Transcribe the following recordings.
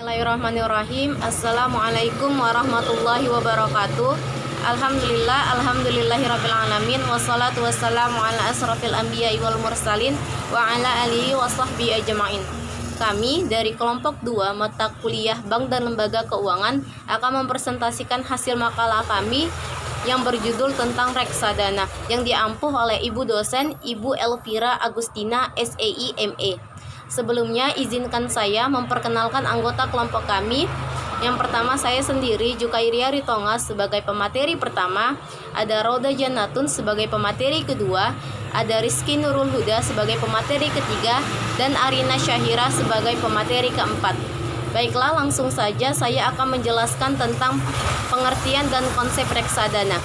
Bismillahirrahmanirrahim. Assalamualaikum warahmatullahi wabarakatuh. Alhamdulillahirrabbilalamin. Wassalatu wassalamu ala asrafil anbiya'i wal mursalin wa ala alihi wa sahbihi ajma'in. Kami dari kelompok 2 mata kuliah Bank dan Lembaga Keuangan akan mempresentasikan hasil makalah kami yang berjudul tentang reksadana yang diampuh oleh Ibu dosen Ibu Elvira Agustina SEI ME. Sebelumnya izinkan saya memperkenalkan anggota kelompok kami. Yang pertama saya sendiri, Jukairia Ritonga sebagai pemateri pertama, ada Roda Janatun sebagai pemateri kedua, ada Rizky Nurul Huda sebagai pemateri ketiga, dan Arina Syahira sebagai pemateri keempat. Baiklah, langsung saja saya akan menjelaskan tentang pengertian dan konsep reksadana.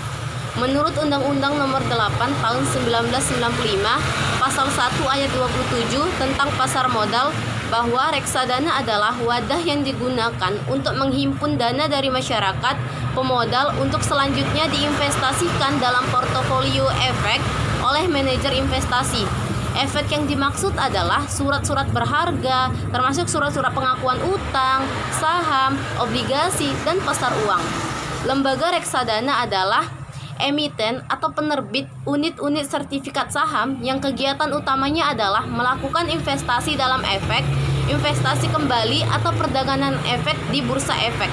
Menurut Undang-Undang Nomor 8 Tahun 1995, Pasal 1 Ayat 27 tentang pasar modal, bahwa reksadana adalah wadah yang digunakan untuk menghimpun dana dari masyarakat pemodal untuk selanjutnya diinvestasikan dalam portofolio efek oleh manajer investasi. Efek yang dimaksud adalah surat-surat berharga, termasuk surat-surat pengakuan utang, saham, obligasi, dan pasar uang. Lembaga reksadana adalah emiten atau penerbit unit-unit sertifikat saham yang kegiatan utamanya adalah melakukan investasi dalam efek, investasi kembali, atau perdagangan efek di bursa efek.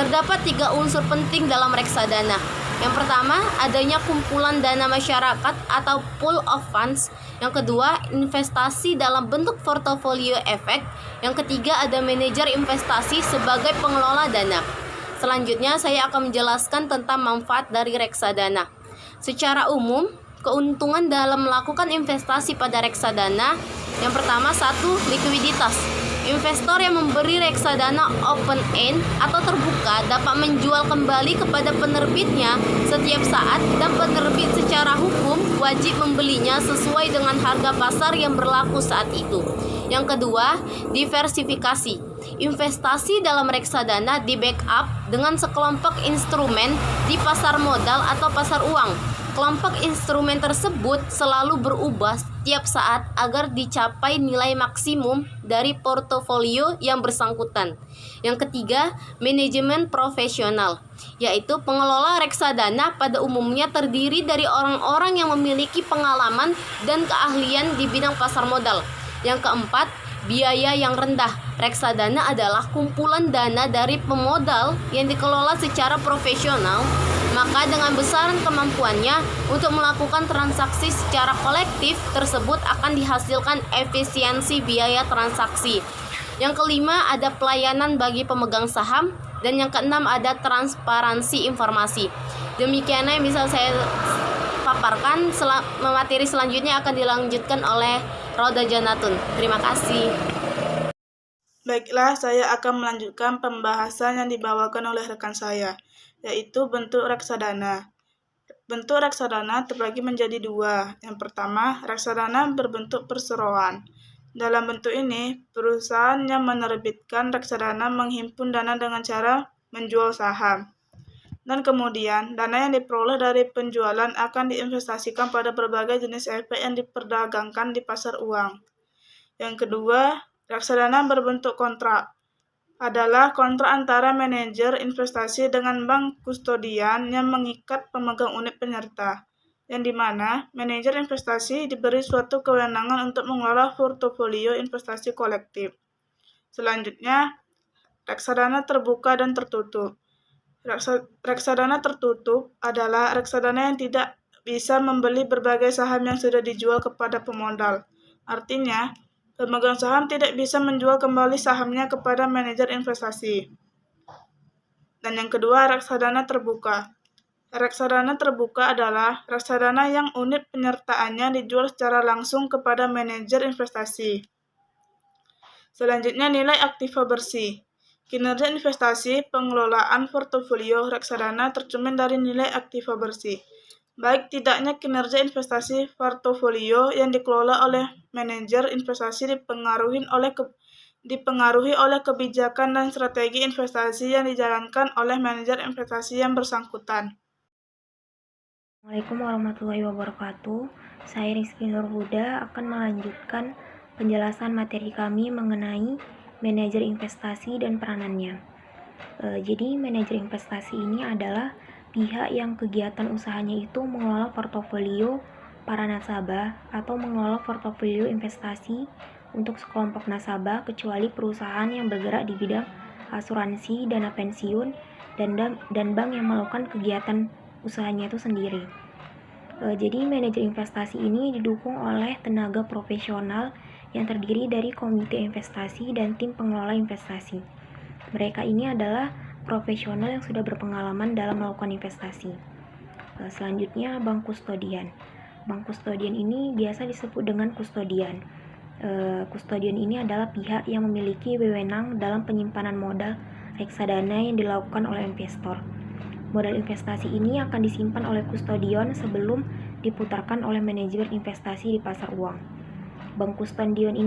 Terdapat 3 unsur penting dalam reksadana. Yang pertama, adanya kumpulan dana masyarakat atau pool of funds. Yang kedua, investasi dalam bentuk portofolio efek. Yang ketiga, ada manajer investasi sebagai pengelola dana. Selanjutnya saya akan menjelaskan tentang manfaat dari reksadana. Secara umum, keuntungan dalam melakukan investasi pada reksadana, yang pertama, 1. Likuiditas. Investor yang memberi reksadana open end atau terbuka dapat menjual kembali kepada penerbitnya setiap saat, dan penerbit secara hukum wajib membelinya sesuai dengan harga pasar yang berlaku saat itu. Yang kedua, diversifikasi. Investasi dalam reksadana di backup dengan sekelompok instrumen di pasar modal atau pasar uang. Kelompok instrumen tersebut selalu berubah setiap saat agar dicapai nilai maksimum dari portofolio yang bersangkutan. Yang ketiga, manajemen profesional, yaitu pengelola reksadana pada umumnya terdiri dari orang-orang yang memiliki pengalaman dan keahlian di bidang pasar modal. Yang keempat, biaya yang rendah. Reksadana adalah kumpulan dana dari pemodal yang dikelola secara profesional, maka dengan besaran kemampuannya untuk melakukan transaksi secara kolektif tersebut akan dihasilkan efisiensi biaya transaksi. Yang kelima, ada pelayanan bagi pemegang saham, dan yang keenam, ada transparansi informasi. Demikian yang bisa saya paparkan. Materi selanjutnya akan dilanjutkan oleh Roda Janatun. Terima kasih. Baiklah, saya akan melanjutkan pembahasan yang dibawakan oleh rekan saya, yaitu bentuk reksadana. Bentuk reksadana terbagi menjadi 2. Yang pertama, reksadana berbentuk perseroan. Dalam bentuk ini, perusahaan yang menerbitkan reksadana menghimpun dana dengan cara menjual saham. Dan kemudian, dana yang diperoleh dari penjualan akan diinvestasikan pada berbagai jenis efek yang diperdagangkan di pasar uang. Yang kedua, reksadana berbentuk kontrak. Adalah kontrak antara manajer investasi dengan bank kustodian yang mengikat pemegang unit penyerta, yang dimana manajer investasi diberi suatu kewenangan untuk mengelola portofolio investasi kolektif. Selanjutnya, reksadana terbuka dan tertutup. Reksadana tertutup adalah reksadana yang tidak bisa membeli berbagai saham yang sudah dijual kepada pemodal. Artinya, pemegang saham tidak bisa menjual kembali sahamnya kepada manajer investasi. Dan yang kedua, reksadana terbuka. Reksadana terbuka adalah reksadana yang unit penyertaannya dijual secara langsung kepada manajer investasi. Selanjutnya, nilai aktiva bersih. Kinerja investasi pengelolaan portofolio reksadana tercermin dari nilai aktiva bersih. Baik tidaknya kinerja investasi portofolio yang dikelola oleh manajer investasi dipengaruhi oleh kebijakan dan strategi investasi yang dijalankan oleh manajer investasi yang bersangkutan. Assalamualaikum warahmatullahi wabarakatuh. Saya Rizky Nurhuda akan melanjutkan penjelasan materi kami mengenai manajer investasi dan peranannya. Jadi manajer investasi ini adalah pihak yang kegiatan usahanya itu mengelola portofolio para nasabah atau mengelola portofolio investasi untuk sekelompok nasabah, kecuali perusahaan yang bergerak di bidang asuransi, dana pensiun, dan bank yang melakukan kegiatan usahanya itu sendiri. Jadi manajer investasi ini didukung oleh tenaga profesional yang terdiri dari komite investasi dan tim pengelola investasi. Mereka ini adalah profesional yang sudah berpengalaman dalam melakukan investasi. Selanjutnya, bank kustodian. Bank kustodian ini biasa disebut dengan kustodian. Kustodian ini adalah pihak yang memiliki wewenang dalam penyimpanan modal reksadana yang dilakukan oleh investor. Modal investasi ini akan disimpan oleh kustodian sebelum diputarkan oleh manajemen investasi di pasar uang. Bank kustodian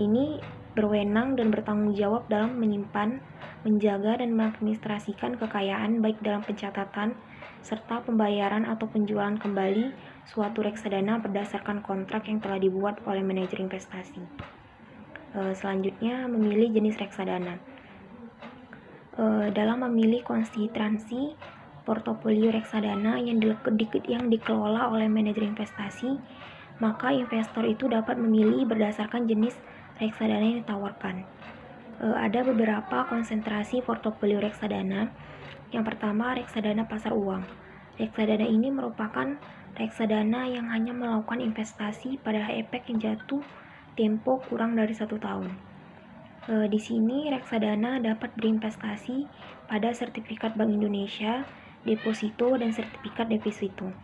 ini berwenang dan bertanggung jawab dalam menyimpan, menjaga, dan mengadministrasikan kekayaan baik dalam pencatatan serta pembayaran atau penjualan kembali suatu reksadana berdasarkan kontrak yang telah dibuat oleh manajer investasi. Selanjutnya, memilih jenis reksadana. Dalam memilih konsentrasi portofolio reksadana yang dikelola oleh manajer investasi, maka investor itu dapat memilih berdasarkan jenis reksadana yang ditawarkan. Ada beberapa konsentrasi portofolio reksadana. Yang pertama, reksadana pasar uang. Reksadana ini merupakan reksadana yang hanya melakukan investasi pada efek yang jatuh tempo kurang dari 1 tahun. Di sini reksadana dapat berinvestasi pada sertifikat Bank Indonesia, deposito, dan sertifikat deposito,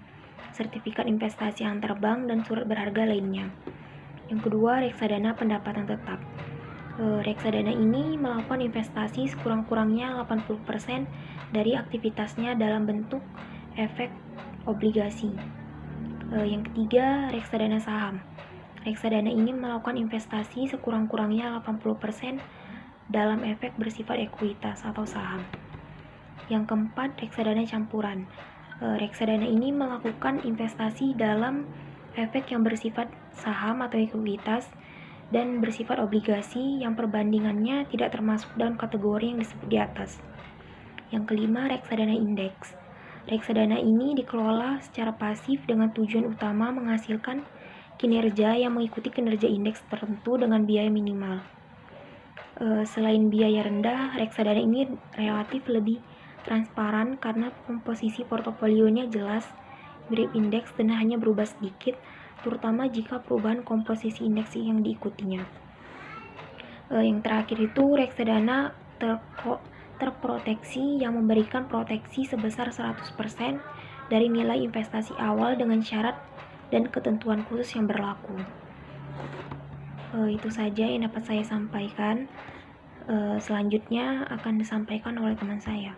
sertifikat investasi antar bank, dan surat berharga lainnya. Yang kedua, reksadana pendapatan tetap. Reksadana ini melakukan investasi sekurang-kurangnya 80% dari aktivitasnya dalam bentuk efek obligasi. Yang ketiga, reksadana saham. Reksadana ini melakukan investasi sekurang-kurangnya 80% dalam efek bersifat ekuitas atau saham. Yang keempat, reksadana campuran. Reksadana ini melakukan investasi dalam efek yang bersifat saham atau ekuitas dan bersifat obligasi yang perbandingannya tidak termasuk dalam kategori yang disebut di atas. Yang kelima, reksadana indeks. Reksadana ini dikelola secara pasif dengan tujuan utama menghasilkan kinerja yang mengikuti kinerja indeks tertentu dengan biaya minimal. Selain biaya rendah, reksadana ini relatif lebih transparan karena komposisi portofolionya jelas, mirip indeks dan hanya berubah sedikit, terutama jika perubahan komposisi indeks yang diikutinya. Yang terakhir itu reksadana terproteksi yang memberikan proteksi sebesar 100% dari nilai investasi awal dengan syarat dan ketentuan khusus yang berlaku. Itu saja yang dapat saya sampaikan. Selanjutnya akan disampaikan oleh teman saya.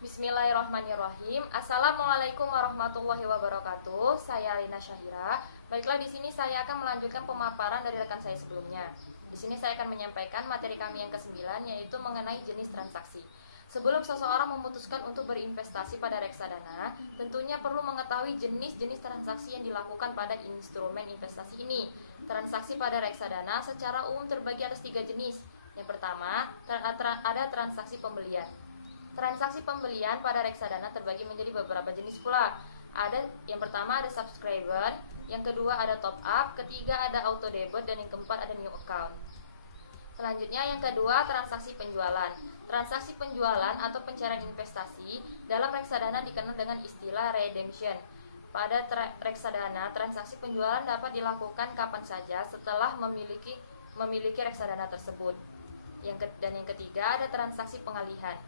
Bismillahirrahmanirrahim. Assalamualaikum warahmatullahi wabarakatuh. Saya Lina Syahira. Baiklah, di sini saya akan melanjutkan pemaparan dari rekan saya sebelumnya. Di sini saya akan menyampaikan materi kami yang ke-9, yaitu mengenai jenis transaksi. Sebelum seseorang memutuskan untuk berinvestasi pada reksadana, tentunya perlu mengetahui jenis-jenis transaksi yang dilakukan pada instrumen investasi ini. Transaksi pada reksadana secara umum terbagi atas 3 jenis. Yang pertama, ada transaksi pembelian. Transaksi pembelian pada reksadana terbagi menjadi beberapa jenis pula. Yang pertama ada subscriber, yang kedua ada top up, ketiga ada auto debit, dan yang keempat ada new account. Selanjutnya yang kedua, transaksi penjualan. Transaksi penjualan atau pencairan investasi dalam reksadana dikenal dengan istilah redemption. Pada reksadana, transaksi penjualan dapat dilakukan kapan saja setelah memiliki reksadana tersebut. Dan yang ketiga ada transaksi pengalihan,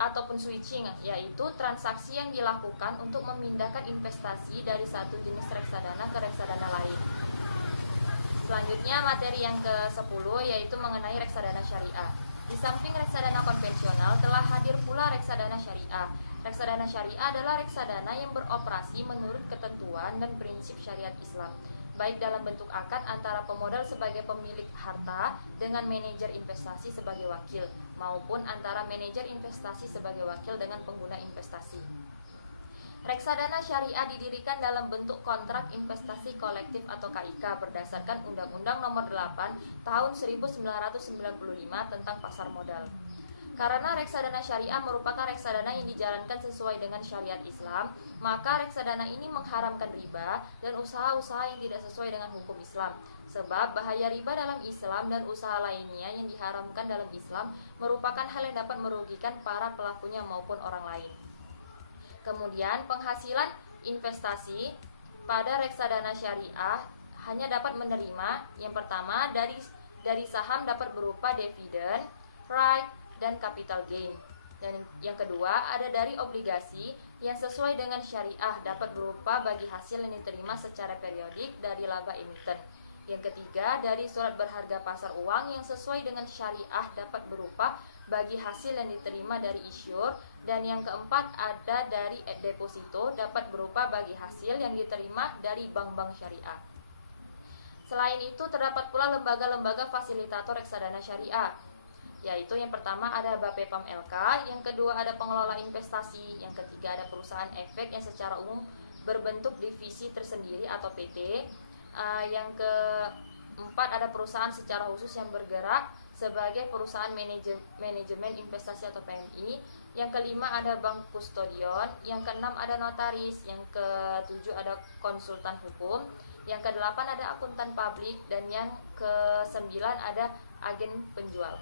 ataupun switching, yaitu transaksi yang dilakukan untuk memindahkan investasi dari satu jenis reksadana ke reksadana lain. Selanjutnya materi yang ke-10 yaitu mengenai reksadana syariah. Di samping reksadana konvensional telah hadir pula reksadana syariah. Reksadana syariah adalah reksadana yang beroperasi menurut ketentuan dan prinsip syariat Islam, baik dalam bentuk akad antara pemodal sebagai pemilik harta dengan manajer investasi sebagai wakil, maupun antara manajer investasi sebagai wakil dengan pengguna investasi. Reksadana syariah didirikan dalam bentuk kontrak investasi kolektif atau KIK berdasarkan Undang-Undang Nomor 8 Tahun 1995 tentang pasar modal. Karena reksadana syariah merupakan reksadana yang dijalankan sesuai dengan syariat Islam, maka reksadana ini mengharamkan riba dan usaha-usaha yang tidak sesuai dengan hukum Islam. Sebab bahaya riba dalam Islam dan usaha lainnya yang diharamkan dalam Islam merupakan hal yang dapat merugikan para pelakunya maupun orang lain. Kemudian penghasilan investasi pada reksadana syariah hanya dapat menerima yang pertama dari saham dapat berupa dividen, right, dan capital gain. Dan yang kedua ada dari obligasi yang sesuai dengan syariah dapat berupa bagi hasil yang diterima secara periodik dari laba emiten. Yang ketiga dari surat berharga pasar uang yang sesuai dengan syariah dapat berupa bagi hasil yang diterima dari issuer. Dan yang keempat ada dari deposito dapat berupa bagi hasil yang diterima dari bank-bank syariah. Selain itu terdapat pula lembaga-lembaga fasilitator reksadana syariah, yaitu yang pertama ada Bapepam LK, yang kedua ada pengelola investasi, yang ketiga ada perusahaan efek yang secara umum berbentuk divisi tersendiri atau PT, yang keempat ada perusahaan secara khusus yang bergerak sebagai perusahaan manajemen investasi atau PMI, yang kelima ada bank kustodion, yang keenam ada notaris, yang ketujuh ada konsultan hukum, yang kedelapan ada akuntan publik, dan yang kesembilan ada agen penjual.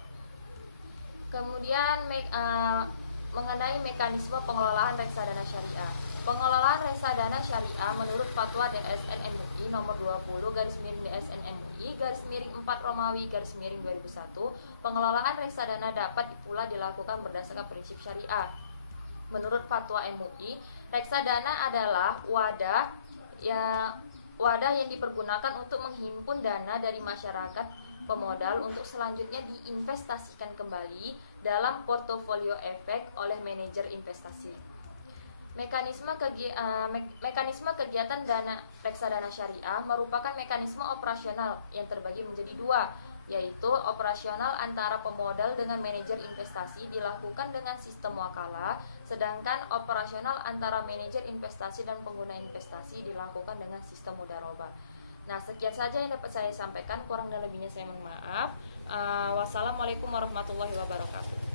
Kemudian mengenai mekanisme pengelolaan reksadana syariah. Pengelolaan reksadana syariah menurut Fatwa DSN MUI nomor 20/DSN MUI/4 Romawi/2001, pengelolaan reksadana dapat pula dilakukan berdasarkan prinsip syariah. Menurut Fatwa MUI, reksadana adalah wadah yang dipergunakan untuk menghimpun dana dari masyarakat pemodal untuk selanjutnya diinvestasikan kembali dalam portofolio efek oleh manajer investasi. Mekanisme kegiatan dana reksadana syariah merupakan mekanisme operasional yang terbagi menjadi dua, yaitu operasional antara pemodal dengan manajer investasi dilakukan dengan sistem wakalah, sedangkan operasional antara manajer investasi dan pengguna investasi dilakukan dengan sistem mudharabah. Nah, sekian saja yang dapat saya sampaikan, kurang dan lebihnya saya mohon maaf. Wassalamualaikum warahmatullahi wabarakatuh.